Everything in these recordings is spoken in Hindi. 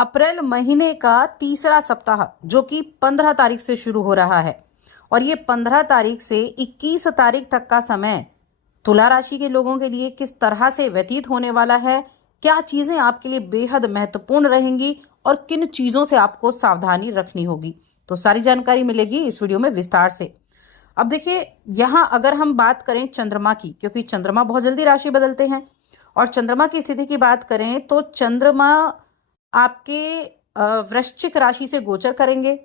अप्रैल महीने का तीसरा सप्ताह जो कि 15 तारीख से शुरू हो रहा है और ये 15 तारीख से 21 तारीख तक का समय तुला राशि के लोगों के लिए किस तरह से व्यतीत होने वाला है, क्या चीजें आपके लिए बेहद महत्वपूर्ण रहेंगी और किन चीजों से आपको सावधानी रखनी होगी, तो सारी जानकारी मिलेगी इस वीडियो में विस्तार से। अब देखिए, यहाँ अगर हम बात करें चंद्रमा की, क्योंकि चंद्रमा बहुत जल्दी राशि बदलते हैं और चंद्रमा की स्थिति की बात करें तो चंद्रमा आपके वृश्चिक राशि से गोचर करेंगे।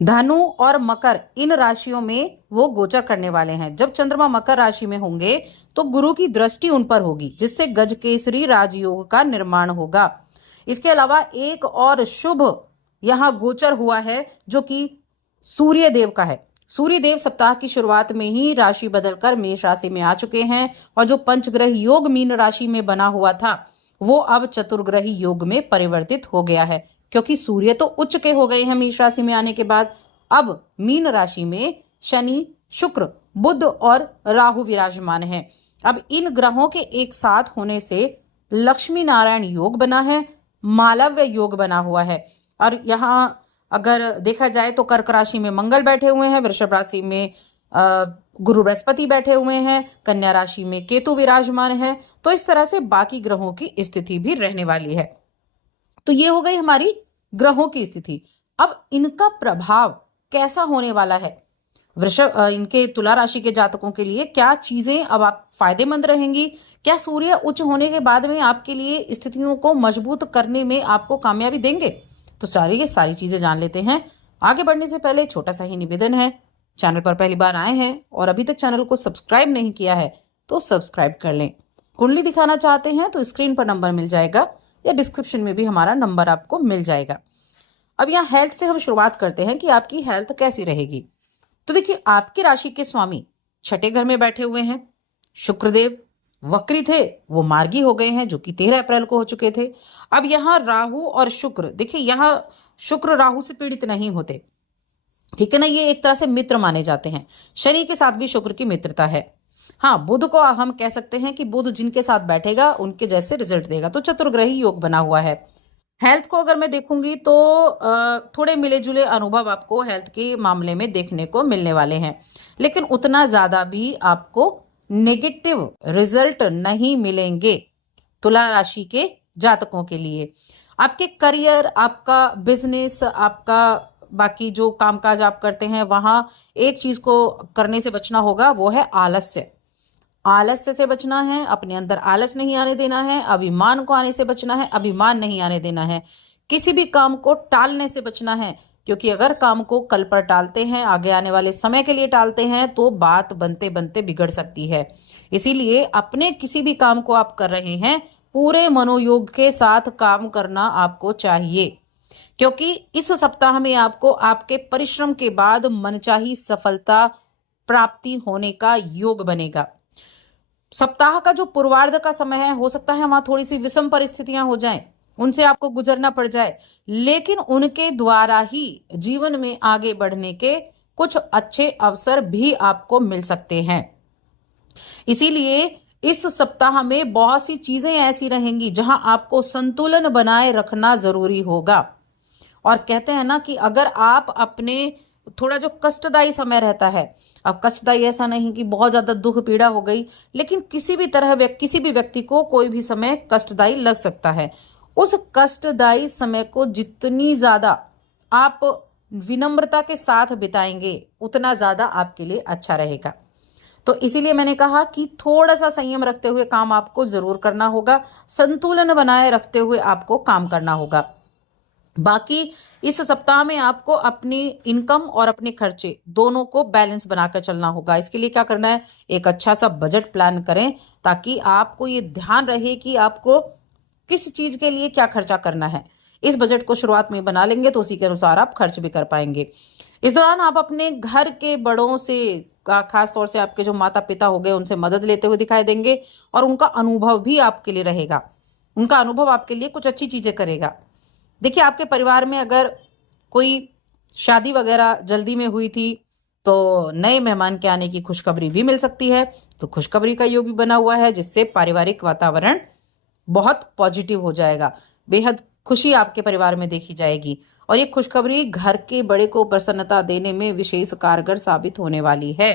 धनु और मकर इन राशियों में वो गोचर करने वाले हैं। जब चंद्रमा मकर राशि में होंगे तो गुरु की दृष्टि उन पर होगी, जिससे गजकेसरी राजयोग का निर्माण होगा। इसके अलावा एक और शुभ यहाँ गोचर हुआ है जो कि सूर्य देव का है। सूर्य देव सप्ताह की शुरुआत में ही राशि बदलकर मेष राशि में आ चुके हैं और जो पंचग्रह योग मीन राशि में बना हुआ था वो अब चतुर्ग्रही योग में परिवर्तित हो गया है, क्योंकि सूर्य तो उच्च के हो गए हैं मेष राशि में आने के बाद। अब मीन राशि में शनि, शुक्र, बुध और राहु विराजमान हैं। अब इन ग्रहों के एक साथ होने से लक्ष्मी नारायण योग बना है, मालव्य योग बना हुआ है। और यहाँ अगर देखा जाए तो कर्क राशि में मंगल बैठे हुए हैं, वृषभ राशि में गुरु बृहस्पति बैठे हुए हैं, कन्या राशि में केतु विराजमान है। तो इस तरह से बाकी ग्रहों की स्थिति भी रहने वाली है। तो ये हो गई हमारी ग्रहों की स्थिति। अब इनका प्रभाव कैसा होने वाला है इनके तुला राशि के जातकों के लिए, क्या चीजें अब आप फायदेमंद रहेंगी, क्या सूर्य उच्च होने के बाद में आपके लिए स्थितियों को मजबूत करने में आपको कामयाबी देंगे, तो ये सारी चीजें जान लेते हैं। आगे बढ़ने से पहले छोटा सा ही निवेदन है, चैनल पर पहली बार आए हैं और अभी तक चैनल को सब्सक्राइब नहीं किया है तो सब्सक्राइब कर लें। कुंडली दिखाना चाहते हैं तो स्क्रीन पर नंबर मिल जाएगा या डिस्क्रिप्शन में भी हमारा नंबर आपको मिल जाएगा। अब यहाँ हेल्थ से हम शुरुआत करते हैं कि आपकी हेल्थ कैसी रहेगी। तो देखिए, आपकी राशि के स्वामी छठे घर में बैठे हुए हैं। शुक्रदेव वक्री थे, वो मार्गी हो गए हैं, जो कि 13 अप्रैल को हो चुके थे। अब यहाँ राहु और शुक्र, देखिए यहाँ शुक्र राहु से पीड़ित नहीं होते, ठीक है ना, ये एक तरह से मित्र माने जाते हैं। शनि के साथ भी शुक्र की मित्रता है। हाँ, बुध को हम कह सकते हैं कि बुध जिनके साथ बैठेगा उनके जैसे रिजल्ट देगा। तो चतुर्ग्रही योग बना हुआ है। हेल्थ को अगर मैं देखूंगी तो थोड़े मिले जुले अनुभव आपको हेल्थ के मामले में देखने को मिलने वाले हैं, लेकिन उतना ज्यादा भी आपको नेगेटिव रिजल्ट नहीं मिलेंगे तुला राशि के जातकों के लिए। आपके करियर, आपका बिजनेस, आपका बाकी जो कामकाज आप करते हैं वहां एक चीज को करने से बचना होगा, वो है आलस्य। आलस्य से बचना है, अपने अंदर आलस नहीं आने देना है। अभिमान को आने से बचना है, अभिमान नहीं आने देना है। किसी भी काम को टालने से बचना है, क्योंकि अगर काम को कल पर टालते हैं, आगे आने वाले समय के लिए टालते हैं, तो बात बनते बनते बिगड़ सकती है। इसीलिए अपने किसी भी काम को आप कर रहे हैं, पूरे मनोयोग के साथ काम करना आपको चाहिए, क्योंकि इस सप्ताह में आपको आपके परिश्रम के बाद मनचाही सफलता प्राप्ति होने का योग बनेगा। सप्ताह का जो पूर्वार्ध का समय है, हो सकता है वहां थोड़ी सी विषम परिस्थितियां हो जाएं, उनसे आपको गुजरना पड़ जाए, लेकिन उनके द्वारा ही जीवन में आगे बढ़ने के कुछ अच्छे अवसर भी आपको मिल सकते हैं। इसीलिए इस सप्ताह में बहुत सी चीजें ऐसी रहेंगी जहां आपको संतुलन बनाए रखना जरूरी होगा। और कहते हैं ना कि अगर आप अपने थोड़ा जो कष्टदायी समय रहता है, अब कष्टदायी ऐसा नहीं कि बहुत ज्यादा दुख पीड़ा हो गई, लेकिन किसी भी व्यक्ति को कोई भी समय कष्टदायी लग सकता है। उस कष्टदायी समय को जितनी ज्यादा आप विनम्रता के साथ बिताएंगे उतना ज्यादा आपके लिए अच्छा रहेगा। तो इसीलिए मैंने कहा कि थोड़ा सा संयम रखते हुए काम आपको जरूर करना होगा, संतुलन बनाए रखते हुए आपको काम करना होगा। बाकी इस सप्ताह में आपको अपनी इनकम और अपने खर्चे दोनों को बैलेंस बनाकर चलना होगा। इसके लिए क्या करना है, एक अच्छा सा बजट प्लान करें, ताकि आपको ये ध्यान रहे कि आपको किस चीज के लिए क्या खर्चा करना है। इस बजट को शुरुआत में बना लेंगे तो उसी के अनुसार आप खर्च भी कर पाएंगे। इस दौरान आप अपने घर के बड़ों से, खास तौर से आपके जो माता पिता हो गए, उनसे मदद लेते हुए दिखाई देंगे और उनका अनुभव भी आपके लिए रहेगा। उनका अनुभव आपके लिए कुछ अच्छी चीजें करेगा। देखिए, आपके परिवार में अगर कोई शादी वगैरह जल्दी में हुई थी तो नए मेहमान के आने की खुशखबरी भी मिल सकती है। तो खुशखबरी का योग भी बना हुआ है, जिससे पारिवारिक वातावरण बहुत पॉजिटिव हो जाएगा, बेहद खुशी आपके परिवार में देखी जाएगी और ये खुशखबरी घर के बड़े को प्रसन्नता देने में विशेष कारगर साबित होने वाली है।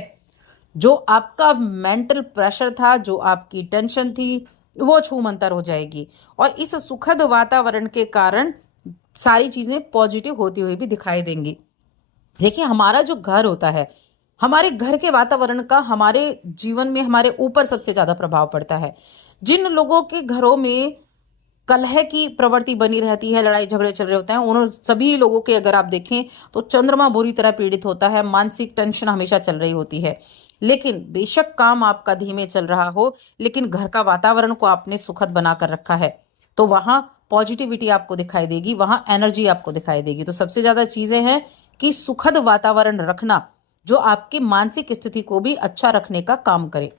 जो आपका मेंटल प्रेशर था, जो आपकी टेंशन थी, वो छूमंतर हो जाएगी और इस सुखद वातावरण के कारण सारी चीजें पॉजिटिव होती हुई भी दिखाई देंगी। देखिए, हमारा जो घर होता है, हमारे घर के वातावरण का हमारे जीवन में हमारे ऊपर सबसे ज्यादा प्रभाव पड़ता है। जिन लोगों के घरों में कलह की प्रवृत्ति बनी रहती है, लड़ाई झगड़े चल रहे होते हैं, उन सभी लोगों के अगर आप देखें तो चंद्रमा बुरी तरह पीड़ित होता है, मानसिक टेंशन हमेशा चल रही होती है। लेकिन बेशक काम आपका धीमे चल रहा हो, लेकिन घर का वातावरण को आपने सुखद बनाकर रखा है, तो वहां पॉजिटिविटी आपको दिखाई देगी, वहां एनर्जी आपको दिखाई देगी। तो सबसे ज्यादा चीजें हैं कि सुखद वातावरण रखना, जो आपकी मानसिक स्थिति को भी अच्छा रखने का काम करे।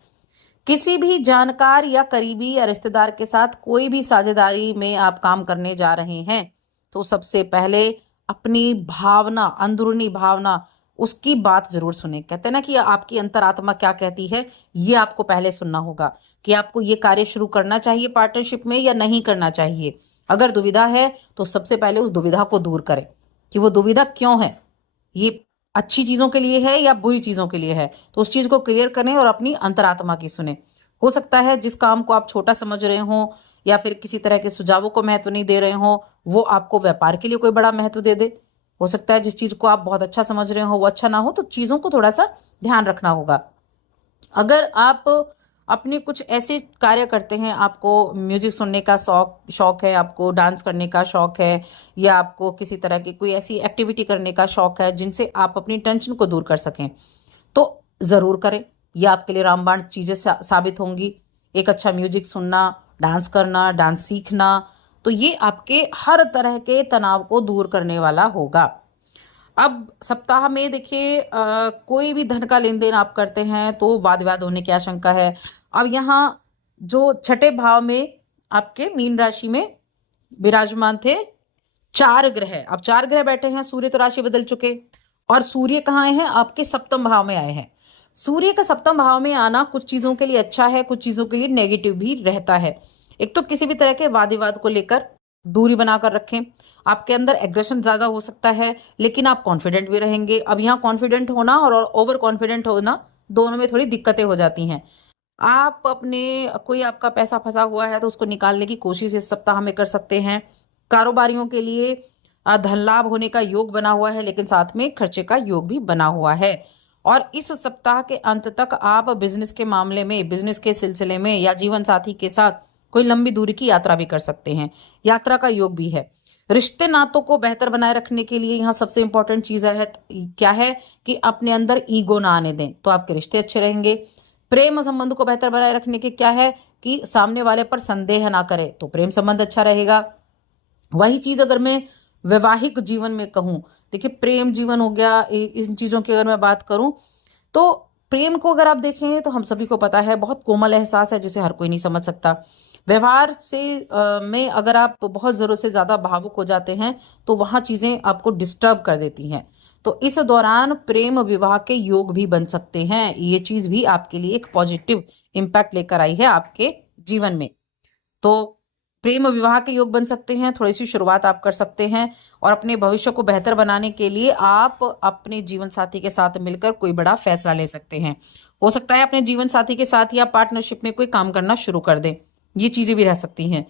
किसी भी जानकार या करीबी या रिश्तेदार के साथ कोई भी साझेदारी में आप काम करने जा रहे हैं, तो सबसे पहले अपनी भावना, अंदरूनी भावना, उसकी बात जरूर सुने। कहते हैं ना कि आपकी अंतरात्मा क्या कहती है, ये आपको पहले सुनना होगा कि आपको ये कार्य शुरू करना चाहिए पार्टनरशिप में या नहीं करना चाहिए। अगर दुविधा है तो सबसे पहले उस दुविधा को दूर करें कि वो दुविधा क्यों है, ये अच्छी चीजों के लिए है या बुरी चीजों के लिए है, तो उस चीज को क्लियर करें और अपनी अंतरात्मा की सुने। हो सकता है जिस काम को आप छोटा समझ रहे हो या फिर किसी तरह के सुझावों को महत्व नहीं दे रहे हो, वो आपको व्यापार के लिए कोई बड़ा महत्व दे दे। हो सकता है जिस चीज को आप बहुत अच्छा समझ रहे हो वो अच्छा ना हो, तो चीजों को थोड़ा सा ध्यान रखना होगा। अगर आप अपने कुछ ऐसे कार्य करते हैं, आपको म्यूजिक सुनने का शौक है, आपको डांस करने का शौक है, या आपको किसी तरह की कोई ऐसी एक्टिविटी करने का शौक है जिनसे आप अपनी टेंशन को दूर कर सकें, तो जरूर करें। ये आपके लिए रामबाण चीजें साबित होंगी। एक अच्छा म्यूजिक सुनना, डांस करना, डांस सीखना, तो ये आपके हर तरह के तनाव को दूर करने वाला होगा। अब सप्ताह में देखिए, कोई भी धन का लेन देन आप करते हैं तो वाद विवाद होने की आशंका है। अब यहाँ जो छठे भाव में आपके मीन राशि में विराजमान थे 4 ग्रह, अब 4 ग्रह बैठे हैं। सूर्य तो राशि बदल चुके और सूर्य कहाँ आए हैं, आपके सप्तम भाव में आए हैं। सूर्य का सप्तम भाव में आना कुछ चीजों के लिए अच्छा है, कुछ चीजों के लिए नेगेटिव भी रहता है। एक तो किसी भी तरह के वाद विवाद को लेकर दूरी बनाकर रखें। आपके अंदर एग्रेशन ज्यादा हो सकता है, लेकिन आप कॉन्फिडेंट भी रहेंगे। अब यहाँ कॉन्फिडेंट होना और ओवर कॉन्फिडेंट होना, दोनों में थोड़ी दिक्कतें हो जाती हैं। आप अपने कोई आपका पैसा फंसा हुआ है तो उसको निकालने की कोशिश इस सप्ताह में कर सकते हैं। कारोबारियों के लिए धन लाभ होने का योग बना हुआ है, लेकिन साथ में खर्चे का योग भी बना हुआ है। और इस सप्ताह के अंत तक आप बिजनेस के मामले में, बिजनेस के सिलसिले में या जीवन साथी के साथ कोई लंबी दूरी की यात्रा भी कर सकते हैं। यात्रा का योग भी है। रिश्ते नातों को बेहतर बनाए रखने के लिए यहाँ सबसे इंपॉर्टेंट चीज है क्या है कि अपने अंदर ईगो ना आने दें, तो आपके रिश्ते अच्छे रहेंगे। प्रेम संबंध को बेहतर बनाए रखने के क्या है कि सामने वाले पर संदेह ना करे, तो प्रेम संबंध अच्छा रहेगा। वही चीज अगर मैं वैवाहिक जीवन में कहूं, देखिए प्रेम जीवन हो गया, इन चीजों की अगर मैं बात करूं तो प्रेम को अगर आप देखें तो हम सभी को पता है बहुत कोमल एहसास है जिसे हर कोई नहीं समझ सकता। व्यवहार से में अगर आप बहुत जरूरत से ज्यादा भावुक हो जाते हैं तो वहां चीजें आपको डिस्टर्ब कर देती हैं। तो इस दौरान प्रेम विवाह के योग भी बन सकते हैं। ये चीज भी आपके लिए एक पॉजिटिव इम्पैक्ट लेकर आई है आपके जीवन में। तो प्रेम विवाह के योग बन सकते हैं। थोड़ी सी शुरुआत आप कर सकते हैं और अपने भविष्य को बेहतर बनाने के लिए आप अपने जीवन साथी के साथ मिलकर कोई बड़ा फैसला ले सकते हैं। हो सकता है अपने जीवन साथी के साथ या पार्टनरशिप में कोई काम करना शुरू कर दें, ये चीजें भी रह सकती हैं।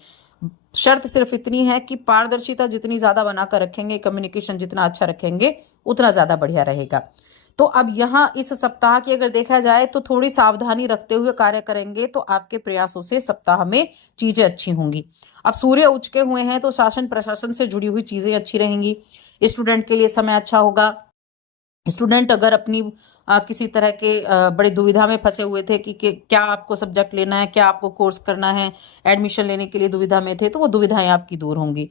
शर्त सिर्फ इतनी है कि पारदर्शिता जितनी ज्यादा बनाकर रखेंगे, कम्युनिकेशन जितना अच्छा रखेंगे, उतना ज्यादा बढ़िया रहेगा। तो अब यहाँ इस सप्ताह की अगर देखा जाए तो थोड़ी सावधानी रखते हुए कार्य करेंगे तो आपके प्रयासों से सप्ताह में चीजें अच्छी होंगी। अब सूर्य उच्च के हुए हैं तो शासन प्रशासन से जुड़ी हुई चीजें अच्छी रहेंगी। स्टूडेंट के लिए समय अच्छा होगा। स्टूडेंट अगर अपनी किसी तरह के बड़ी दुविधा में फंसे हुए थे कि क्या आपको सब्जेक्ट लेना है, क्या आपको कोर्स करना है, एडमिशन लेने के लिए दुविधा में थे, तो वो दुविधाएं आपकी दूर होंगी।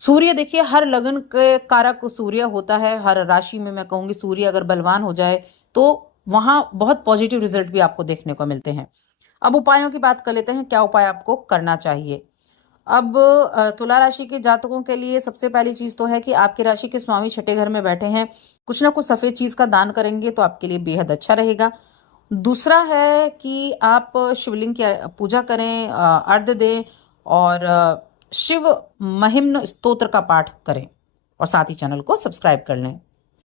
सूर्य देखिए हर लगन के कारक सूर्य होता है। हर राशि में मैं कहूंगी सूर्य अगर बलवान हो जाए तो वहां बहुत पॉजिटिव रिजल्ट भी आपको देखने को मिलते हैं। अब उपायों की बात कर लेते हैं, क्या उपाय आपको करना चाहिए। अब तुला राशि के जातकों के लिए सबसे पहली चीज तो है कि आपकी राशि के स्वामी छठे घर में बैठे हैं, कुछ ना कुछ सफेद चीज का दान करेंगे तो आपके लिए बेहद अच्छा रहेगा। दूसरा है कि आप शिवलिंग की पूजा करें, अर्घ्य दें और शिव महिम्न स्तोत्र का पाठ करें और साथ ही चैनल को सब्सक्राइब कर लें।